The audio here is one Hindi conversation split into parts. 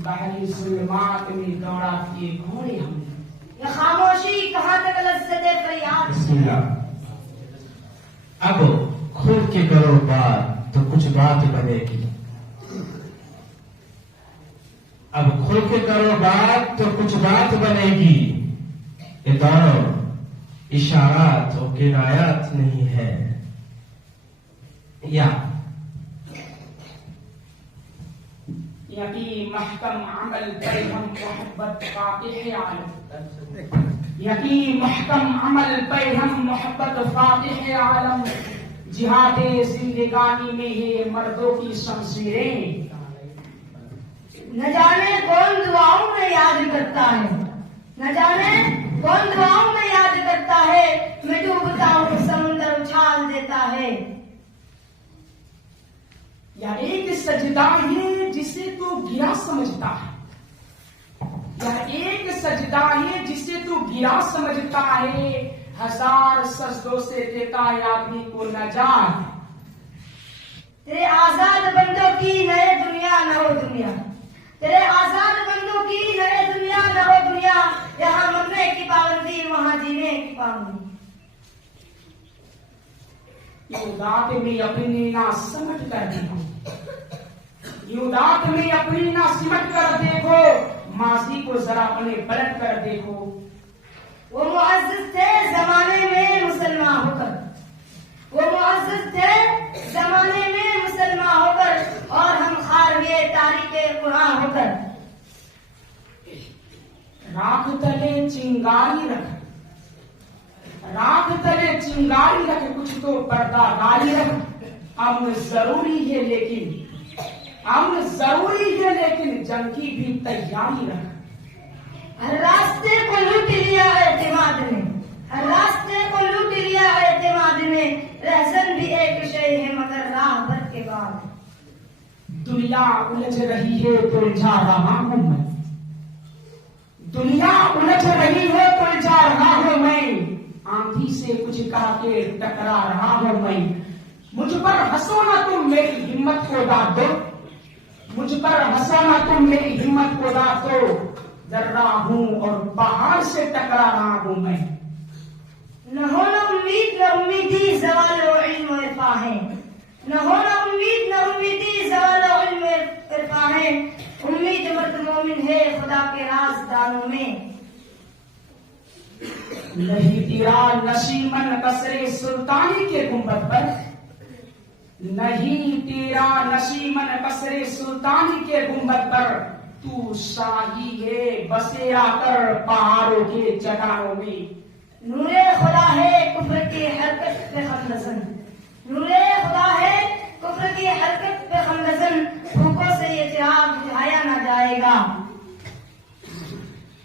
बहरी जुल्मात में दौड़ा किए घोड़े हमने। ये खामोशी कहाँ तक लज्जते फरियाद। बिस्मिल्लाह। अब खुल के करो बात तो कुछ बात बनेगी। अब खुल के करो बात तो कुछ बात बनेगी। ये दोनों इशारात और किनायात नहीं है। या यकी महकम अमल पे हम मोहब्बत फातिह आलम। यकी महकम अमल पे हम मोहब्बत फातिह आलम। जिहादे जिंदगानी में है मर्दों की शमशीरें। न जाने कौन दुआओं में याद करता है, न जाने कौन दुआओं में याद करता है। मैं डूबता हूँ समुंदर उछाल देता है। या एक सजदा है जिसे तू गिरा समझता है। या एक सजदा है जिसे तू गिरा समझता है। हजार सजदों से देता है आदमी को नजात। तेरे आजाद बंदों की नए दुनिया न हो दुनिया। तेरे आजाद बंदों की नए दुनिया न हो दुनिया। यहाँ मरने की पाबंदी, वहाँ जीने की पाबंदी। दांत में अपनी ना समझ कर देखो। यूं दांत में अपनी ना सिमट कर देखो। माजी को जरा अपने पलट कर देखो। वो मुअज़्ज़ज़ थे जमाने में मुसलमान होकर। वो मुअज़्ज़ज़ थे जमाने में मुसलमान होकर। और हम खार हुए तारीखे कुरान होकर। राख तले चिंगारी रख। राख तले चिंगारी रख। कुछ तो पर्दा गाली रख। अमन जरूरी है लेकिन जंग की भी तैयारी रख। हर रास्ते को लूट लिया एतमाद ने। हर रास्ते को लूट लिया एतमाद ने। रहसन भी एक शय है मगर राह भर के बाद। दुनिया उलझ रही है तो उलझा रहा हूं मैं। दुनिया उलझ रही है तो उलझा रहा हूं मैं। आंधी से कुछ कहा के टकरा रहा हूं मैं। मुझ पर हंसो ना तुम मेरी हिम्मत को दाद दो। मुझ पर हंसो ना तुम मेरी हिम्मत को दाद दो। जर्रा हूं और पहाड़ से टकरा रहा हूं मैं। न हो न उम्मीद न उम्मीदी ज़वाल व इल्म इरफा है। न हो न उम्मीद न उम्मीदी ज़वाल व इल्म इरफा है। उम्मीद मर्द मोमिन है खुदा के राज़दानों में। नहीं तेरा नशीमन कसरे सुल्तानी के गुंबद पर। नहीं तेरा नशीमन कसरे सुल्तानी के गुंबद पर। तू शाही है बसेरा कर पहाड़ों के चट्टानों में। नूरे खुदा है कुफ्र की हरकत पे खमनज़न। नूरे खुदा है कुफ्र की हरकत पे खमनज़न। भूखों से ये चिराग बुझाया ना जाएगा।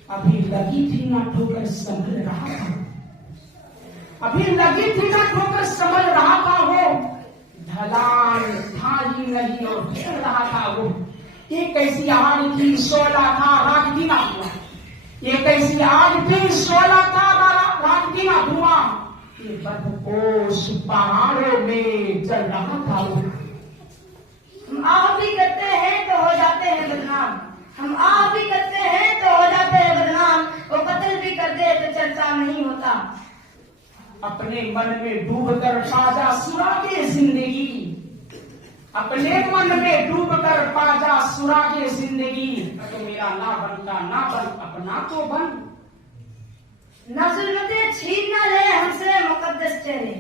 अभी लगी थी ना ठोकर संभल रहा था। अभी लगी थी ना ठोकर संभल रहा था वो। ढलान था ही नहीं और फिर रहा था वो। एक ऐसी आग थी शोला था राख दिना हुआ। एक ऐसी आग थी शोला था राख दिना हुआ। ये बदपोश पहाड़ों में जल रहा था वो। हम आप भी करते हैं तो हो जाते हैं बदनाम। हम आप भी करते हैं तो हो जाते हैं बदनाम। वो कत्ल भी कर दे तो चर्चा नहीं होता। अपने मन में डूबकर पाजा सुरागे जिंदगी। अपने मन में डूबकर पाजा सुरागे जिंदगी। तो मेरा ना बनता ना बन अपना तो बन। ना जुल्मतें छीन न ले हमसे मुकद्दस चेहरे।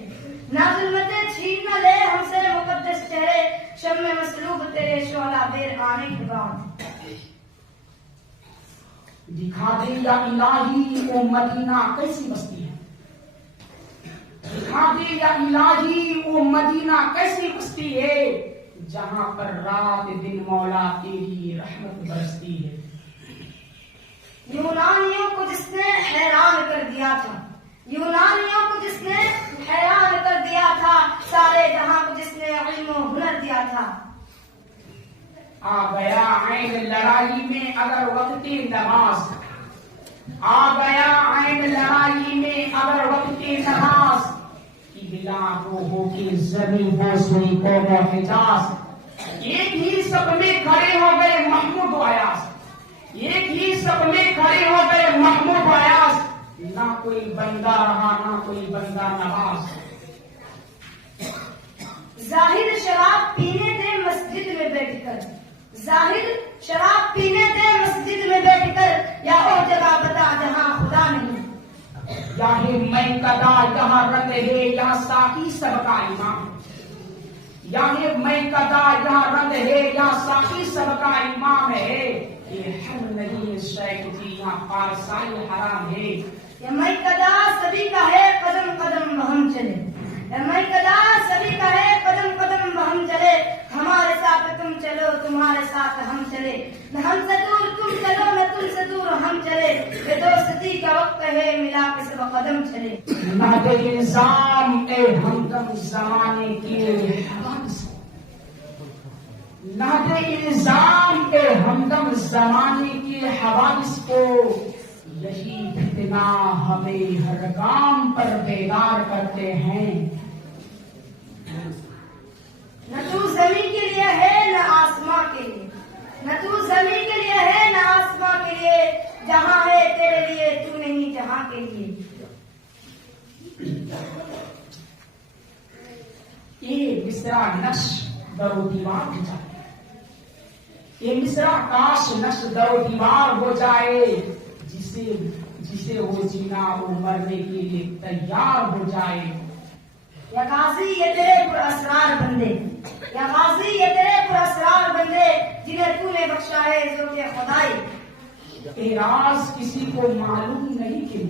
ना जुल्मतें छीन न ले हमसे मुकद्दस चेहरे। शम्मे मसलूब तेरे शोला बेर आने के बाद। दिखा दे या इलाही वो मदीना कैसी बस्ती है। दिखा दे या इलाही वो मदीना कैसी बस्ती है। जहां पर रात दिन मौला तेरी रहमत बरसती है। यूनानियों को जिसने हैरान कर दिया था। यूनानियों को जिसने हैरान कर दिया था। सारे जहां को जिसने इल्म और हुनर दिया था। आ गया ऐन लड़ाई में अगर वक्ती नमाज। आ गया ऐन लड़ाई में अगर वक्ती नमाज। बिला हो के जमी बोसुई कौम हिजाज। एक ही सब में खड़े हो गए महमूद अयास। कोई बंदा रहा ना कोई बंदा नवाज। जाहिद शराब पीने थे मस्जिद में बैठकर, जाहिद शराब पीने थे मस्जिद में बैठकर, या और जगह बता जहां खुदा नहीं। याहे मैं कदा यहाँ रंग है यहाँ साकी सबका इमाम, याहे मैं कदा यहाँ रंग है यहाँ साकी सबका इमाम है। ये हम नहीं शेख जी यहाँ पारसाई हराम है। ये मैं कदा सभी का है कदम कदम हम चले, मैं कदा सभी का है कदम कदम हम चले, हमारे साथ तुम चलो तुम्हारे साथ हम चले, न हमसे दूर तुम चलो न तुमसे दूर हम चले, ये दोस्ती का वक्त है मिला के सब कदम चले। नादे इल्जाम ए हमदम जमाने के हवास, नादे इल्जाम ए हमदम जमाने के हवास को, यही फितना हमें हर काम पर बेदार करते हैं। न तू जमीन के लिए है न आसमां के लिए, न तू जमीन के लिए है न आसमां के लिए, जहां है तेरे लिए तू नहीं जहां के लिए। ये मिसरा नक्श दरो दीवार हो जाए, ये मिसरा काश नक्श दरो दीवार हो जाए, जिसे जिसे वो जीना वो मरने के लिए तैयार हो जाए। या गाजी ये तेरे पुरअसरार बंदे, या गाजी ये तेरे पुरअसरार बंदे, जिन्हें तूने बख्शा है जो के खुदाई। ये राज किसी को मालूम नहीं कि,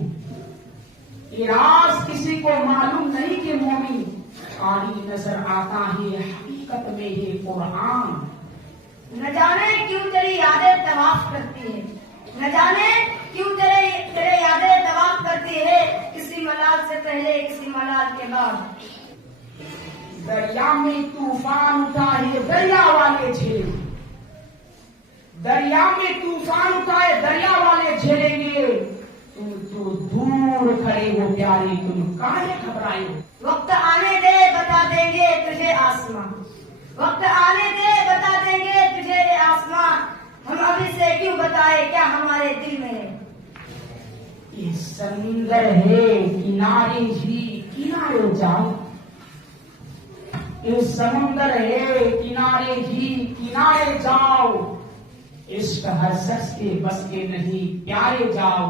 ये राज किसी को मालूम नहीं कि मोमिन कारी नजर आता है हकीकत में ये कुरान। न जाने क्यों तेरी यादें तवाफ करती है, न जाने क्यों तेरे यादें तवाफ करती है, किसी मलाल से पहले किसी मलाल के बाद। दरिया में तूफान उठाए दरिया वाले झेले, दरिया में तूफान उठाए दरिया वाले झेलेंगे, तुम तो दूर खड़े हो प्यारे तुम काहे घबराए हो। वक्त आने दे बता देंगे तुझे आसमां, वक्त आने दे बता देंगे तुझे आसमां, हम अभी से क्यों बताए क्या हमारे दिल में है। ये समुंदर है किनारे ही किनारे जाओ, ये समुंदर है किनारे ही किनारे जाओ, इश्क हर शख्स के बस के नहीं प्यारे जाओ।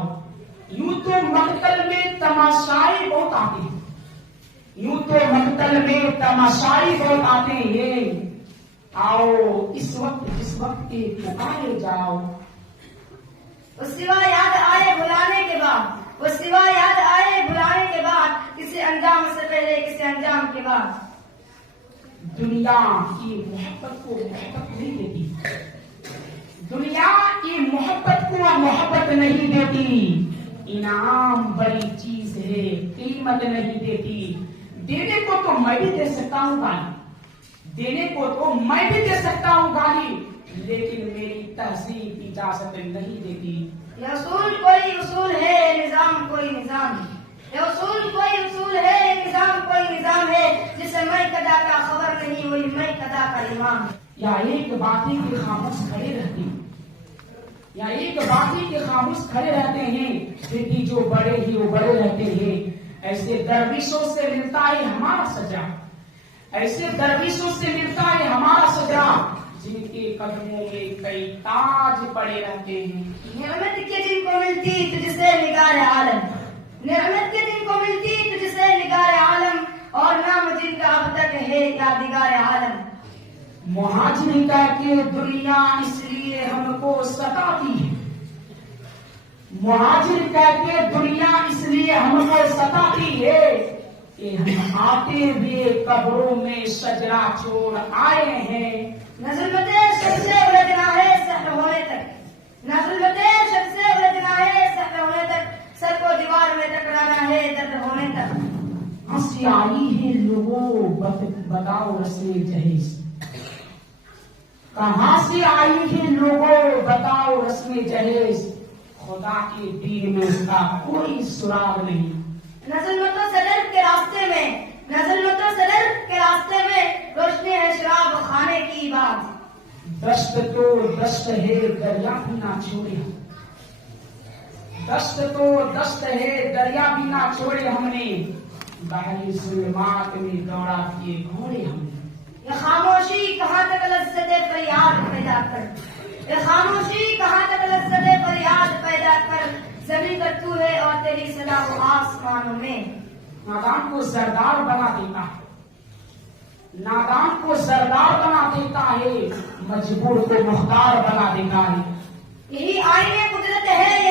यूं तो मकतल में तमाशाई बहुत आते हैं, यूं तो मकतल में तमाशाई बहुत आते हैं, आओ इस वक्त जिस वक्त के पुकारे जाओ। वो सिवा याद आए बुलाने के बाद, वो सिवा याद आए बुलाने के बाद, किसी अंजाम से पहले किसी अंजाम के बाद। दुनिया की मोहब्बत को मोहब्बत नहीं देती, दुनिया की मोहब्बत को मोहब्बत नहीं देती, इनाम बड़ी चीज है कीमत नहीं देती। देने को तो मैं भी दे सकता हूँ गाली, देने को तो मैं भी दे सकता हूँ गाली, लेकिन मेरी तहजीब इजाजत नहीं देती। ये उसूल कोई उसूल है निजाम कोई निजाम है, ये उसूल कोई उसूल है निजाम कोई निजाम है, जिसे मैं कदा का खबर नहीं हुई मैं कदा का इमाम। या एक बातें के खामोश खड़े रहते हैं, या एक बातें के खामोश खड़े रहते हैं, क्योंकि जो बड़े ही वो बड़े रहते हैं। ऐसे दरविशों से मिलता है हमारा सजा, ऐसे दरविशों से मिलता है हमारा सजा, जिनके कदमों में कई ताज पड़े रहते हैं। नेमत के जिनको मिलती तुझसे निगार आलम, नेमत के जिनको मिलती तुझसे निगार आलम, और नाम जिनका अब तक है यादगार आलम। मुहाजिर कहके दुनिया इसलिए हमको सताती है, मुहाजिर कहके दुनिया इसलिए हमको सताती है कि हम आते हुए कब्रों में सजरा छोड़ आए हैं। नज़ुल्मते सबसे उलझना है सर होने तक, नज़ुल्मते सबसे उलझना है सर होने तक, सर को दीवार में टकराना है दर्द होने तक। हंसी आई है लोगों बताओ रस्मे जहेज, कहां से आई है लोगों बताओ रस्मे जहेज, खुदा के दीन में उसका कोई सुराग नहीं। नज़ुल्मतों सदर के रास्ते में, नज़ुल्मतों सदर के रास्ते में रोशनी है शराब खाने की बात। दस्त तो दस्त है दरिया भी ना छोड़े, दस्त तो दस्त है, दरिया भी ना छोड़े हमने, बहरी जुल्मात में दौड़ा किए घोड़े हमने। ये खामोशी कहाँ तक लज्जते फरियाद पैदा कर, ये खामोशी कहाँ तक लज्जते फरियाद पैदा कर, जमीन पर तू है और तेरी सदा हो आसमानों में। नादान को सरदार बना देता है, नादान को सरदार बना देता है, मजबूर को मुख्तार बना देता है। यही आईने कुदरत है,